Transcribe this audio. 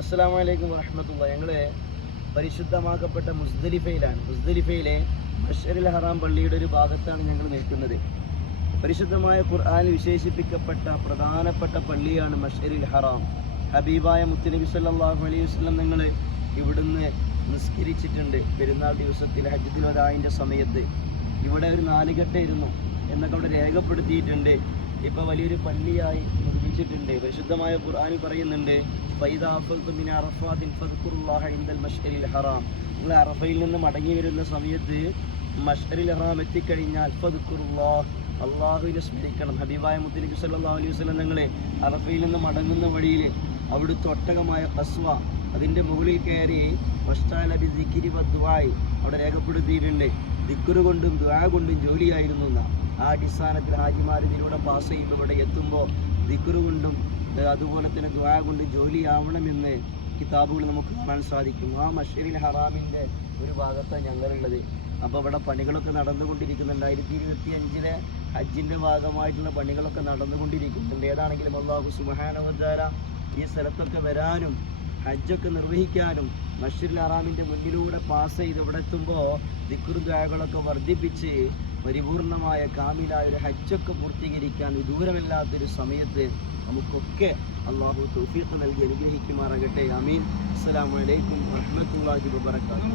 അസ്സലാമു അലൈക്കും വറഹ്മത്തുള്ളാഹി. ഞങ്ങൾ പരിശുദ്ധമാക്കപ്പെട്ട മുസ്ദലിഫയിലാണ്. മുസ്ദലിഫയിലെ മശ്അരിൽ ഹറാം പള്ളിയുടെ ഒരു ഭാഗത്താണ് ഞങ്ങൾ നിൽക്കുന്നത്. പരിശുദ്ധമായ ഖുർആനിൽ വിശേഷിപ്പിക്കപ്പെട്ട പ്രധാനപ്പെട്ട പള്ളിയാണ് മശ്അരിൽ ഹറാം. ഹബീബായ മുത്തുനബി സല്ലല്ലാഹു അലൈഹി വസല്ലം നിങ്ങൾ ഇവിടുന്ന് നിസ്കരിച്ചിട്ടുണ്ട്. പെരുന്നാൾ ദിവസത്തിൽ ഹജ്ജത്തുൽ വദാഇൻ്റെ സമയത്ത് ഇവിടെ ഒരു നാലുകെട്ടായിരുന്നു എന്നൊക്കെ അവിടെ രേഖപ്പെടുത്തിയിട്ടുണ്ട്. ഇപ്പോൾ വലിയൊരു പള്ളിയായി നിർമ്മിച്ചിട്ടുണ്ട്. പരിശുദ്ധമായ ഖുർആനിൽ പറയുന്നുണ്ട്, നിങ്ങൾ അറഫയിൽ നിന്ന് മടങ്ങി വരുന്ന സമയത്ത് മശ്അരിൽ ഹറാം എത്തിക്കഴിഞ്ഞാൽ അള്ളാഹുവിനെ സ്മരിക്കണം. ഹബീബായ മുത്തുനബി സല്ലല്ലാഹു അലൈഹി വസല്ലം നിങ്ങൾ അറഫയിൽ നിന്ന് മടങ്ങുന്ന വഴിയിൽ അവിടുത്തെ ഒട്ടകമായ ഖസ്വ അതിൻ്റെ മുകളിൽ കയറി അവിടെ രേഖപ്പെടുത്തിയിട്ടുണ്ട്. ദിക്റ് കൊണ്ടും ദുആ കൊണ്ടും ജോലിയായിരുന്നു എന്നാ. ആ അടിസ്ഥാനത്തിൽ ഹാജിമാർ ഇതിലൂടെ പാസ് ചെയ്യുമ്പോൾ ഇവിടെ എത്തുമ്പോൾ ദിക്റ് കൊണ്ടും അതുപോലെ തന്നെ ദുആ കൊണ്ടും ജോലിയാവണമെന്ന് കിതാബുകൾ നമുക്ക് കാണാൻ സാധിക്കും. ആ മശ്അരിൽ ഹറാമിൻ്റെ ഒരു ഭാഗത്താണ് ഞങ്ങളുള്ളത്. അപ്പോൾ ഇവിടെ പണികളൊക്കെ നടന്നുകൊണ്ടിരിക്കുന്നുണ്ട്. 2025 ഹജ്ജിൻ്റെ ഭാഗമായിട്ടുള്ള പണികളൊക്കെ നടന്നുകൊണ്ടിരിക്കുന്നുണ്ട്. ഏതാണെങ്കിലും അല്ലാഹു സുബ്ഹാനഹു വ തആല ഈ സ്ഥലത്തൊക്കെ വരാനും ഹജ്ജൊക്കെ നിർവഹിക്കാനും മശ്അരിൽ ഹറാമിൻ്റെ മുന്നിലൂടെ പാസ് ചെയ്ത് ഇവിടെ എത്തുമ്പോൾ ദിക്റും ദുആകളൊക്കെ വർദ്ധിപ്പിച്ച് പരിപൂർണമായ കാമിലായ ഒരു ഹജ്ജൊക്കെ പൂർത്തീകരിക്കാൻ വിദൂരമില്ലാത്തൊരു സമയത്ത് നമുക്കൊക്കെ അല്ലാഹു തൗഫീഖ് നൽകി അനുഗ്രഹിക്കുമാറാകട്ടെ. ആമീൻ. അസ്സലാമു അലൈക്കും വറഹ്മത്തുള്ളാഹി വബറകാതുഹു.